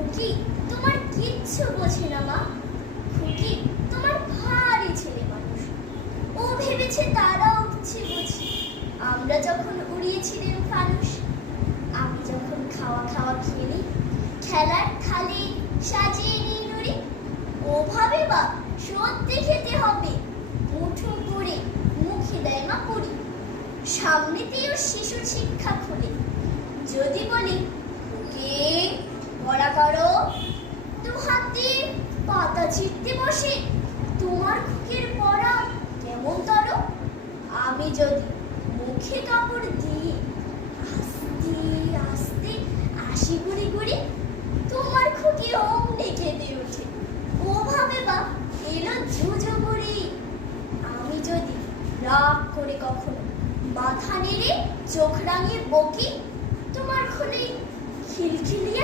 খুকি তোমার কিচ্ছু বোঝে না মা। খুকি তোমার ভারী ছেলে মানুষ। ও ভেবেছে তারা উঠছে বুঝি, আমরা যখন উড়িয়েছিলাম ফানুস। আমি যখন খাওয়া খাওয়া খেলি, খেলার থালি সাজিয়ে নিই নুড়ি। ও ভাবে বা সত্যি খেতে হবে, মুঠো করে মুখে দেয় মা পুরি। সামনেতেও শিশু শিক্ষা খুলে যদি বলি কে পড়া করো, দু হাত দিয়ে পাতা ছিঁড়তে বসে। তোমার খুকের পড়া কেমন তরো? আমি যদি মুখে কাপড় দিয়ে আস্তে আস্তে আসি গুড়ি গুড়ি, তোমার খুকি অমনি কেঁদে ওঠে। ও ভাবে বা এলো জুজো বুড়ি। আমি যদি রাগ করে কখনো মাথা নেড়ে চোখ রাঙিয়ে বকি, তোমার খুলে খিলখিলিয়ে